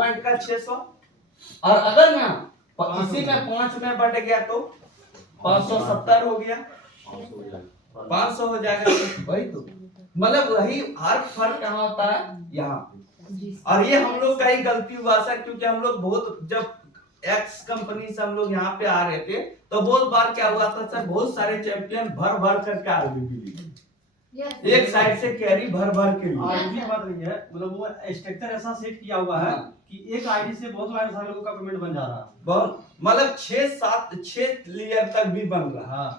Point का 600, और अगर ना इसी में 5 में बढ़ गया तो 570 हो गया, 500 हो जाएगा। वही तो मतलब वही हर फर्क कहाँ होता है, यहाँ पे। और ये हम लोग का ही गलती हुआ सर, क्योंकि हम लोग बहुत जब एक्स कंपनी से हम लोग यहाँ पे आ रहे थे तो बहुत बार क्या हुआ था सर, बहुत सारे चैंपियन भर भर करके आरबीबी लिए, एक साइड से कैरी भर भर के लिए। आईडी बात नहीं है, मतलब वो स्ट्रक्चर ऐसा सेट किया हुआ है कि एक आईडी से बहुत सारे लोगों का पेमेंट बन जा रहा है, बहुत मतलब 6 लेयर तक भी बन रहा है,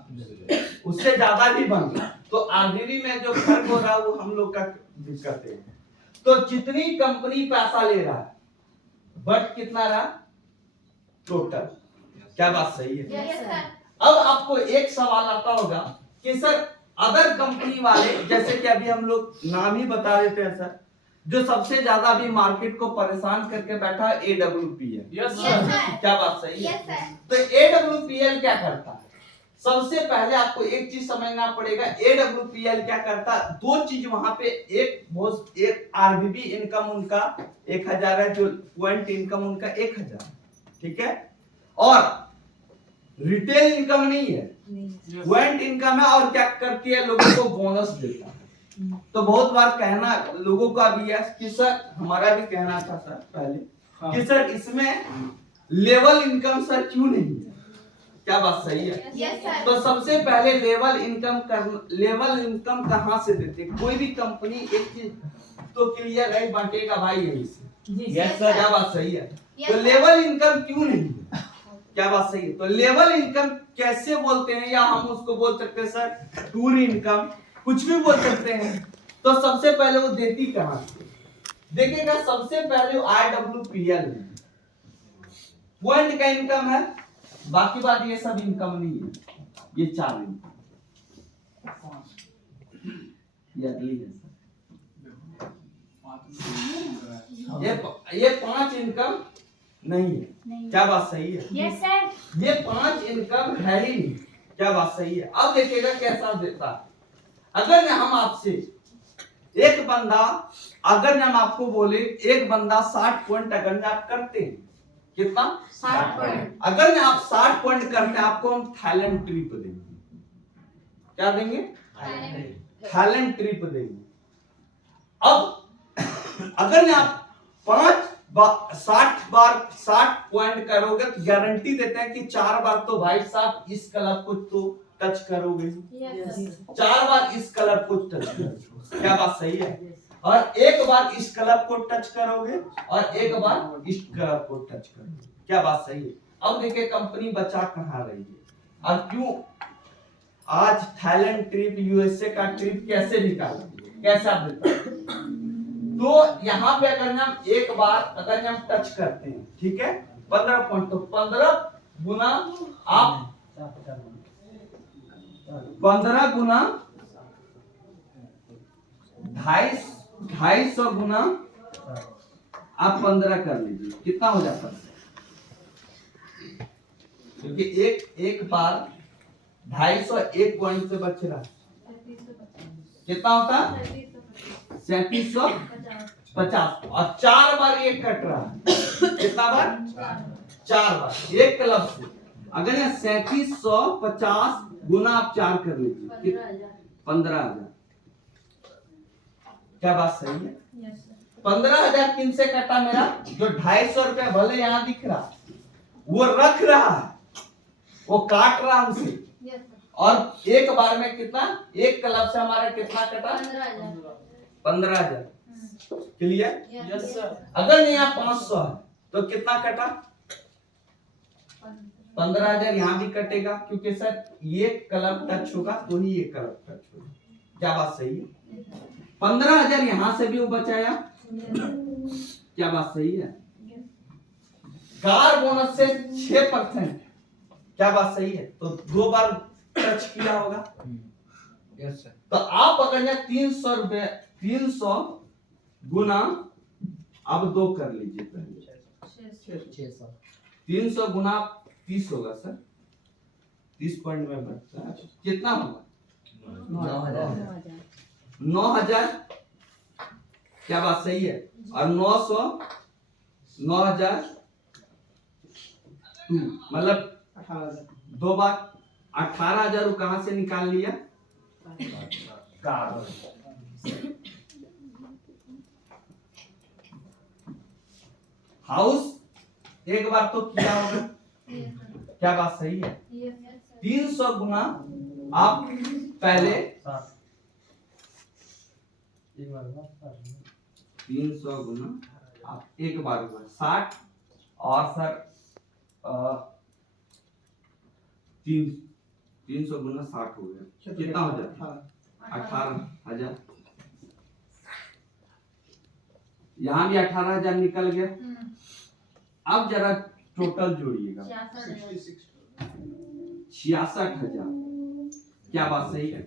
उससे ज्यादा भी बन रहा है। तो आरबीबी में जो फर्क हो रहा है वो हम लोग का दिक्कत है। तो जितनी कंपनी पैसा ले रहा है, बट कितना रहा टोटल, क्या बात सही है? अब आपको एक सवाल आता होगा कि सर अदर कंपनी वाले, जैसे कि अभी हम लोग नाम ही बता देते हैं सर, जो सबसे ज्यादा अभी मार्केट को परेशान करके बैठा है AWPL। यस सर, क्या बात सही है? तो AWPL क्या करता है? सबसे पहले आपको एक चीज समझना पड़ेगा, AWPL क्या करता है, दो चीज वहां पे, एक आरबीबी इनकम उनका 1000 है, जो पॉइंट इनकम उनका 1000, ठीक है, और रिटेल इनकम नहीं है, पॉइंट इनकम है। और क्या करती है, लोगों को बोनस देता है। तो बहुत बार कहना लोगों का भी है कि सर, हमारा भी कहना था सर पहले कि सर इसमें लेवल इनकम सर क्यों नहीं है, क्या बात सही है? तो सबसे पहले लेवल इनकम कहां से देते? कोई भी कंपनी एक चीज तो क्लियर है, बांटेगा भाई यहीं से। यस सर, क्या बात सही है? तो लेवल इनकम क्यों नहीं है, क्या बात सही है? तो लेवल इनकम कैसे बोलते हैं, या हम उसको बोल सकते हैं सर टूर इनकम, कुछ भी बोल सकते हैं। तो सबसे पहले वो देती कहां से? देखिएगा, सबसे पहले वो IWPL में पॉइंट का इनकम है, बाकी बात ये सब इनकम नहीं है, ये 4 इनकम, ये अगली है सर, ये 5 इनकम नहीं है, क्या बात सही है? यस सर, ये 5 इनकम है ही नहीं, क्या बात सही है? अब देखिएगा कैसा देता है। अगर हम आपसे एक बंदा, अगर हम आपको बोले एक बंदा 60 पॉइंट अगर आप करते हैं, कितना 60 पॉइंट, अगर आप 60 पॉइंट करते हैं, आपको हम थाईलैंड ट्रिप देंगे। क्या देंगे? थाईलैंड ट्रिप देंगे। अब अगर आप 60 पॉइंट करोगे तो गारंटी देते हैं कि 4 बार तो भाई साहब इस क्लब को तो टच करोगे, 4 बार इस क्लब को टच करोगे, क्या बात सही है? और एक बार इस क्लब को टच करोगे और एक बार इस क्लब को टच करोगे, क्या बात सही है? अब देखिए कंपनी बचा कहां रही है, और क्यों आज थाईलैंड ट्रिप, यूएसए का ट्रिप कैसे निकाला, कैसा देता? तो यहाँ पे अगर हम एक बार अगर हम टच करते हैं, ठीक है, 15 पॉइंट, तो 15 गुना आप 15 गुना 250 गुना आप 15 कर लीजिए, कितना हो जाता है? क्योंकि एक बार 250 एक पॉइंट से बच रहा, कितना होता? 3750, और 4 बार ये कट रहा है, कितना बार? 4 बार एक क्लब से। अगर ये 3750 गुना आप 4 कर लीजिए, 15,000, क्या बात सही है? 15,000 किन से कटा मेरा? जो 250 रुपया भले यहाँ दिख रहा, वो रख रहा है, वो काट रहा हमसे, और एक बार में कितना, एक क्लब से हमारा कितना कटा? 15,000। क्लियर? Yes sir. अगर यहाँ 500 है तो कितना कटा? 15,000 यहाँ भी कटेगा, क्योंकि सर ये क्लब टच होगा तो ही ये क्लब टच होगा, क्या बात सही है? 15,000 यहाँ से भी वो बचाया, क्या बात सही है? कार बोनस से 6%, क्या बात सही है? तो 2 बार टच किया होगा। Yes sir. तो आप अगर यहाँ 300 रुपए, 300 गुना अब 2 कर लीजिए पहले, 300 गुना 30 होगा सर, 30 पॉइंट में बचता है, कितना होगा? 9,000, क्या बात सही है? और 900 9,000 मतलब 18,000 दो बार 18,000 कहां से निकाल लिया? हाउस एक बार तो किया होगा, क्या बात सही है? 300 गुना आप पहले 300 गुना आप एक बार हुआ 60 और सर 300 गुना 60 हो गया, कितना हो जाता? 18,000। यहाँ भी 18,000 निकल गया। अब जरा टोटल जोड़िएगा 66,000, क्या बात सही है?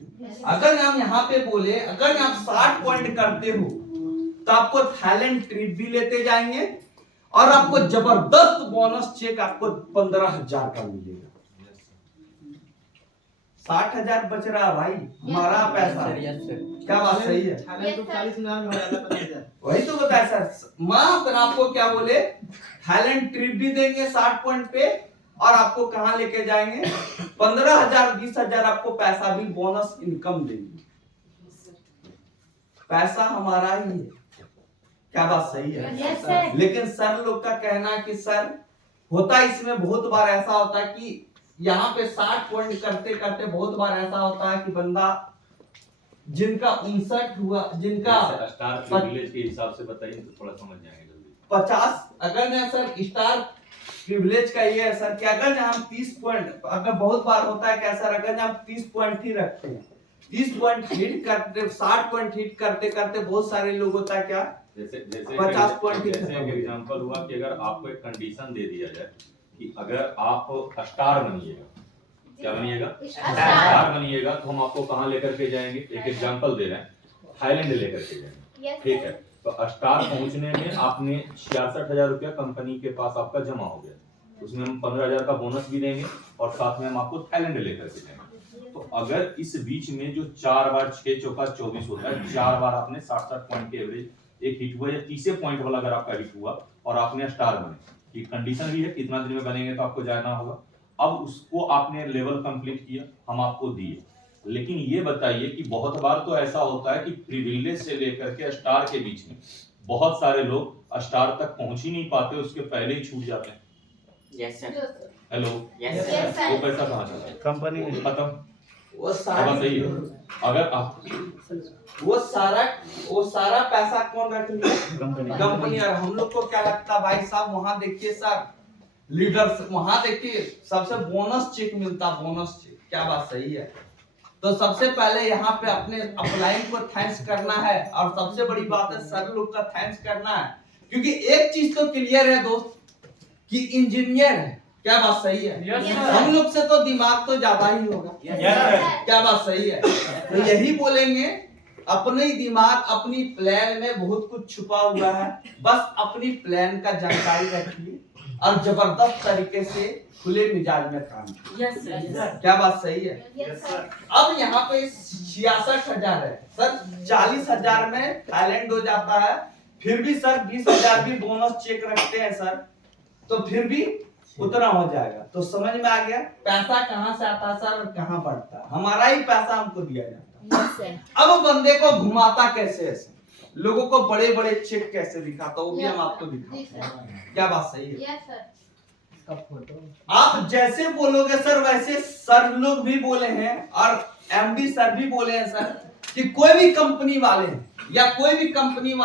अगर हम यहाँ पे बोले अगर आप 60 पॉइंट करते हो तो आपको थाईलैंड ट्रिप भी लेते जाएंगे और आपको जबरदस्त बोनस चेक आपको 15,000 का मिलेगा। 60,000 बच रहा है भाई, हमारा पैसा। क्या बात सही है? वही तो बताया सर, माँ अपन आपको क्या बोले, थाईलैंड ट्रिप भी देंगे 60 पॉइंट पे और आपको कहाँ लेके जाएंगे, 15,000 20,000 आपको पैसा भी बोनस इनकम देंगे। पैसा हमारा ही है, क्या बात सही है? लेकिन सर लोग का कहना है कि सर होता इसमें बहुत बार ऐसा होता है कि यहाँ पे 60 पॉइंट करते करते बहुत बार ऐसा होता है कि बंदा जिनका 59 हुआ, जिनका स्टार प्रिविलेज के हिसाब से बताइए तो थोड़ा समझ जाएंगे जल्दी। 50 अगर ना सर स्टार प्रिविलेज का ये है सर कि अगर हम 30 पॉइंट, अगर बहुत बार होता है क्या सर, अगर हम 30 पॉइंट ही रखते हैं, 30 पॉइंट हिट करते 60 पॉइंट हिट करते करते बहुत सारे लोग होता है क्या, जैसे 50 पॉइंट जैसे एक एग्जांपल हुआ कि अगर आपको एक कंडीशन दे दिया जाए कि अगर आप स्टार बनिएगा, क्या बनिएगा? स्टार बनिएगा तो हम आपको कहाँ लेकर के जाएंगे? एक एग्जांपल दे रहे हैं, थाईलैंड लेकर के जाएंगे, ठीक है? तो स्टार पहुंचने में आपने 66,000 रुपया कंपनी के पास आपका जमा हो गया, उसमें हम 15,000 का बोनस भी देंगे और साथ में हम आपको थाईलैंड लेकर के जाएंगे। तो अगर इस बीच में जो 4 बार 6 चौका 24 होता है, 4 बार आपने 60 पॉइंट के एवरेज एक हिट हुआ या 30 पॉइंट वाला अगर आपका हिट हुआ और आपने स्टार बने, कि कंडीशन भी है कितना दिन में बनेंगे तो आपको जाना होगा, अब उसको आपने लेवल कंप्लीट किया, हम आपको दिए। लेकिन ये बताइए कि बहुत बार तो ऐसा होता है कि प्रिविलेज से लेकर के स्टार के बीच में बहुत सारे लोग स्टार तक पहुंच ही नहीं पाते, उसके पहले ही छूट जाते हैं। Yes sir. Hello, yes sir. वो पैसा कहाँ चला? कंपनी खत्म। वो बात सही है। अगर आप वो सारा पैसा कौन रख लिया? कंपनी। और हम लोग को क्या लगता है भाई साहब, वहां देखिए सर लीडर्स, वहां देखिए सबसे बोनस चेक मिलता, बोनस चेक, क्या बात सही है? तो सबसे पहले यहाँ पे अपने अपलाइन को थैंक्स करना है और सबसे बड़ी बात है सर लोग का थैंक्स करना है, क्योंकि एक चीज तो क्लियर है दोस्त कि इंजीनियर है, क्या बात सही है? हम लोग से तो दिमाग तो ज्यादा ही होगा, क्या बात सही है? तो यही बोलेंगे, अपने दिमाग अपनी प्लान में बहुत कुछ छुपा हुआ है, बस अपनी प्लान का जानकारी रखिए और जबरदस्त तरीके से खुले मिजाज में काम कीजिए। क्या बात सही है? अब यहाँ पे 66,000 है सर, 40,000 में थाईलैंड हो जाता है, फिर भी सर 20,000 भी बोनस चेक रखते हैं सर, तो फिर भी उतना हो जाएगा। तो समझ में आ गया पैसा कहाँ से आता है सर और कहाँ बढ़ता है? हमारा ही पैसा हमको दिया जाता है। अब बंदे को घुमाता कैसे है, लोगों को बड़े बड़े चेक कैसे दिखाता, वो भी हम आपको दिखाते हैं। क्या बात सही है? आप जैसे बोलोगे सर वैसे सर लोग भी बोले हैं और एमडी सर भी बोले हैं सर कि कोई भी कंपनी वाले या कोई भी कंपनी वाले